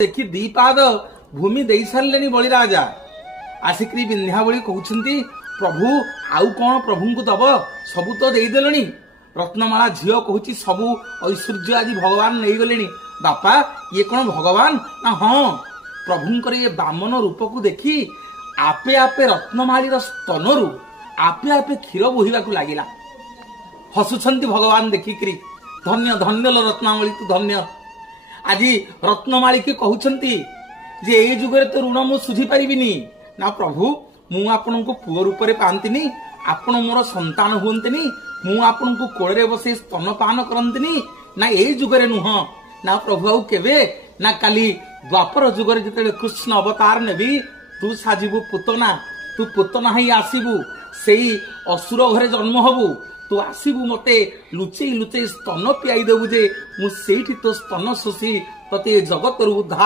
देखी दी पाद भूमि दे सारे बलिराजा आसिक विंध्यावली कहते प्रभु आउ कौन प्रभु को दब सबू तो देदेले रत्नमाला झील कहूँ सबू ऐश्वर्य आज भगवान नहीं गले बापा ये कौन भगवान ना हाँ प्रभुंकर ये बामन रूप को देखी आपे आपे रत्नमाली स्तनरू आपे आपे क्षीर बोहिबा लगिला हसुंट भगवान देखिक धन्य धन्य रत्नावली तू धन्य आज रत्नमाली के कहते जे ए जुगे तो ऋण मु सुझी पारिबिनी ना प्रभु मु आपण को पुओ रूप में पाती आपण मोर संतान हुंतनी मु आपण को कोड़े बसे स्तनपान करंतनी ना ए जुगे नुह ना प्रभु आउ केबे ना काली द्वापर जुगर जिते कृष्ण अवतार नेबी तू साजिबू पुतना तू पुतना ही आसीबू से असुर घरे जन्म हबू तू आसीबू मते लुचई लुचई स्तन पियाई देबू जे मु सेठी तो स्तन शोषी तते जगत उद्धार